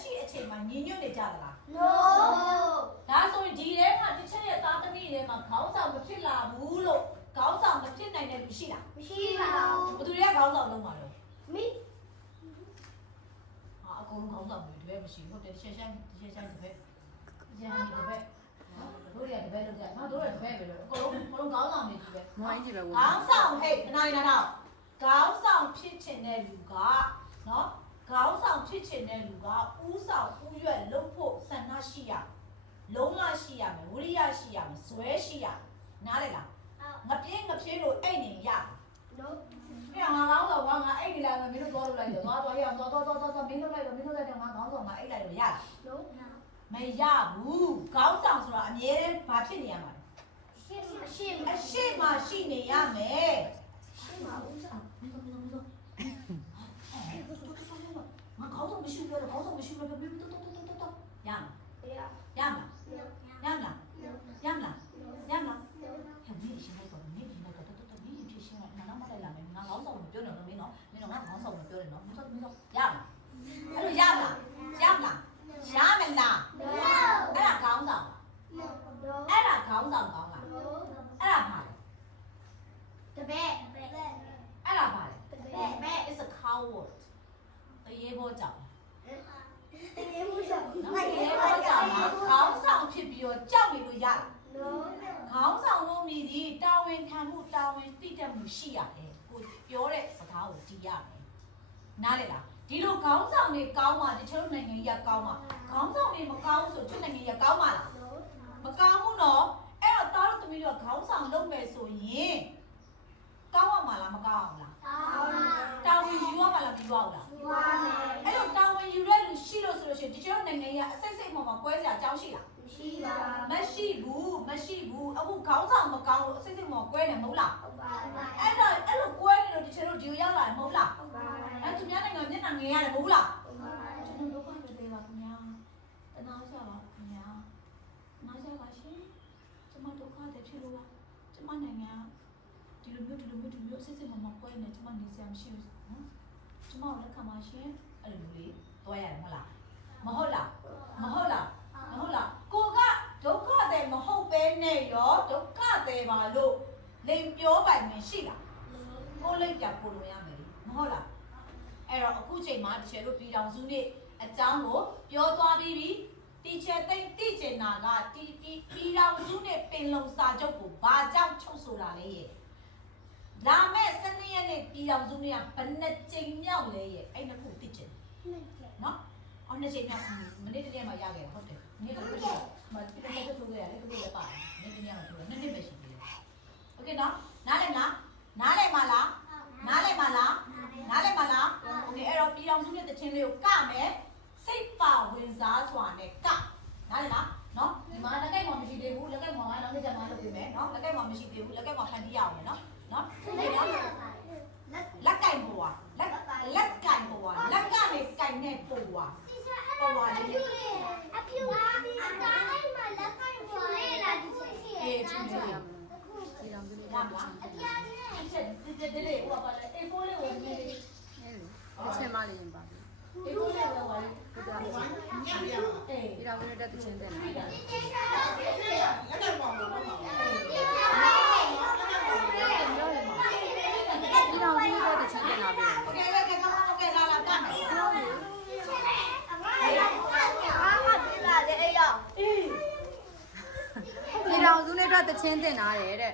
ရှိအချိန်မှာညင်ညွတ်နေကြသလား no ဒါဆိုရင်ဒီထဲမှာတစ်ချက်ရဲ့သားသမီးတွေမှာခေါင်းဆောင်မဖြစ်လာဘူးလို့ခေါင်းဆောင်မဖြစ်နိုင်တဲ့လူရှိလား မရှိပါဘူး ဘယ်သူတွေကခေါင်းဆောင်လုပ်မှာလဲ မိ အကုန်လုံးခေါင်းဆောင်တွေတပည့်မရှိဘူးဟုတ်တယ်တစ်ချက်ဆိုင်တစ်ချက်ဆိုင်တပည့်ရန်ဒီတပည့်တို့ရတပည့်လို့ကြာနော်တို့ရတပည့်ပဲလို့အကုန်လုံးခေါင်းဆောင်နေကြည့်ပဲ မွိုင်းကြည့်ပဲ ခေါင်းဆောင်ဟဲ့ခဏနေတော့ခေါင်းဆောင်ဖြစ်ချင်တဲ့လူကနော်ခေါင်းဆောင်ဖြစ်ချင်တဲ့လူကဥဆောင်ဥရွက်လုပ်ဖို့ဆန္ဒရှိရလုံးဝရှိရမယ်ဝိရိယရှိရမယ်ဇွဲရှိရနားလေလားမပြင်းမဖြေးလို့အိတ်နေရ no အဲ့ငါခေါင်းဆောင်ကငါအိတ်နေလိုက်မယ်မင်းတို့သွားလို့လိုက်တယ်သွားရအောင်သွားမင်းတို့လိုက်တော့မင်းတို့လိုက်တော့ငါခေါင်းဆောင်ကအိတ်လိုက်လို့ရလား no မရဘူးခေါင်းဆောင်ဆိုတာအမြဲတမ်းဘာဖြစ်နေရမှာလဲ ရှိ အရှိမရှိနေရမယ် ရှိပါဦးစား ငါခေါင်းဆောင်မရှိဘူးလို့ခေါင်းဆောင်မရှိဘူးလို့မင်းတို့ရမ ရ ရမရမလားရမလားရမလားဟဲ့မင်းရှင်းလိုက်တော့မင်းရှင်းလိုက်တော့တော်မင်းဖြစ်ရှင်းလိုက်ငါတော့မလိုက်လာမယ်ငါခေါင်းဆောင်ကိုပြောတယ်နော်မင်းတော့ငါခေါင်းဆောင်ကိုပြောတယ်နော်မင်းတို့ရမလားအဲ့လိုရမလားရမလားရမလား no အဲ့ဒါခေါင်းဆောင် no အဲ့ဒါခေါင်းဆောင်ကောင်းလား no အဲ့ဒါဘာလဲ တပည့် အဲ့ဒါဘာလဲ တပည့် Man is a coward တရေဘောကြောင့် တကယ်မှုစား နော်တရေဘောကြောင့်ခေါင်းဆောင်ဖြစ်ပြီးတော့ကြောက်နေလို့ရလား no ခေါင်းဆောင်လို့မြည်ဒီတာဝန်ခံမှုတာဝန်သိတတ်မှုရှိရတယ်ကိုပြောတဲ့စကားကိုကြည်ရမယ်နားလေလားဒီလိုခေါင်းဆောင်တွေကောင်းမှတချို့နိုင်ငံကြီးကောင်းမှခေါင်းဆောင်တွေမကောင်းဘူးဆိုတချို့နိုင်ငံကြီးကောင်းမှလား no မကောင်းဘူးနော်အဲ့တော့တားလို့သမီးတို့ခေါင်းဆောင်လုပ်မယ်ဆိုရင်ကောင်းရမှာလားမကောင်းအောင်လားတာဝန်ယူရမှာလားမယူရဘူးလားအဲ့တော့တာဝန်ယူရလူရှိလို့ဆိုလို့ရှိရင်တချို့နိုင်ငံကြီးအစိတ်စိတ်မှကွဲစရာအကြောင်းရှိလားမရှိဘူးအခုခေါင်းဆောင်မကောင်းလို့အစိတ်စိတ်မှကွဲနေမဟုတ်လားအဲ့လိုကွဲနေလို့တချို့တို့ဒီရောက်လာတယ်မဟုတ်လားအဲ့သူများနိုင်ငံမျက်နှာငယ်ရတယ်မဟုတ်လားကျွန်တော်ဒုက္ခတွေပါခင်ဗျာတနာကြပါခင်ဗျာနားကြပါရှင်ကျမဒုက္ခတွေဖြစ်လို့ပါကျမနိုင်ငံဒီလိုမျိုးအစစ်စစ်မှကွဲနေကျမနေစရာမရှိဘူးနော်ကျမလက်ခံပါရှင်အဲ့လိုလေးတွားရတယ်မဟုတ်လားမဟုတ်လားကိုကဒုက္ခတွေမဟုတ်ပဲနဲ့ရောဒုက္ခတွေပါလို့လိန်ပြောပိုင်နေရှိလားကိုလိတ်ပြပို့လို့ရမယ်မဟုတ်လားအဲ့တော့အခုချိန်မှာတချို့တို့ပြည်တော်စုနေ့အကြောင်းကိုပြောသွားပြီးပြီတီချာသိတိကျင်နာကပြည်တော်စုနေ့ပင်လုံစာချုပ်ကိုဘာကြောင့်ချုပ်ဆိုတာလဲရဲ့လာမဲ့စနေရက်နေ့ပြည်တော်စုနေ့ကဘယ်နှကြိမ်မြောက်လဲရဲ့အဲ့နှစ်ခုသိချင်နော်အော်နှစ်ချိန်မြောက်မနေ့တည်းမှရခဲ့တာဟုတ်တယ်နေ့ကလည်းမတိတိကျကျထုတ်ခဲ့ရတယ်သူတို့လည်းပါတယ်နေ့တည်းမှထုတ်တယ်နှစ်ပဲရှိသေးတယ်โอเคနော်နားလည်မလားနားလည်မလားโอเคအဲ့တော့ပြည်တော်စုနေ့တခြင်းလေးကိုကမယ်စိတ်ပါဝင်စားစွာနဲ့ကနားလည်လားနော်ဒီမှာလက်ကဲ့မှမရှိသေးဘူးလက်ကဲ့မှနောက်နေ့ကျမှလုပ်ပေးမယ်နော်လက်ကဲ့မှမရှိသေးဘူးလက်ကဲ့မှဖန်တီးရအောင်မယ်နော်လက်ကင်ပေါ်လက်ကင်ပေါ်လက်ကနေကင်နဲ့ပေါ်ပေါ်လေး အဖြူအတိုင်းမှာလက်ကိုင်ပေါ်လေလာဒီရှိရဲ့ အေးချင်းချင်း ဒီလောင်စုလေး ရမလား အပြားနဲ့ ဒီလေးဟိုပါလေ A4 လေးကိုဒီလေး အချင်းမလေးရင်ပါပြီ A4 လေးကိုဝါလေး ကိုတာအေး အေး ဒီလောင်စုလေးတက်ချင်းတဲ့နာ ဒီကိစ္စတော့ ဒီလောင်စုလေးတက်ချင်းတဲ့နာပြီ โอเคโอเคလာကမယ် ဒီလောင်စုလေးတက်ချင်းတဲ့နာတယ်တဲ့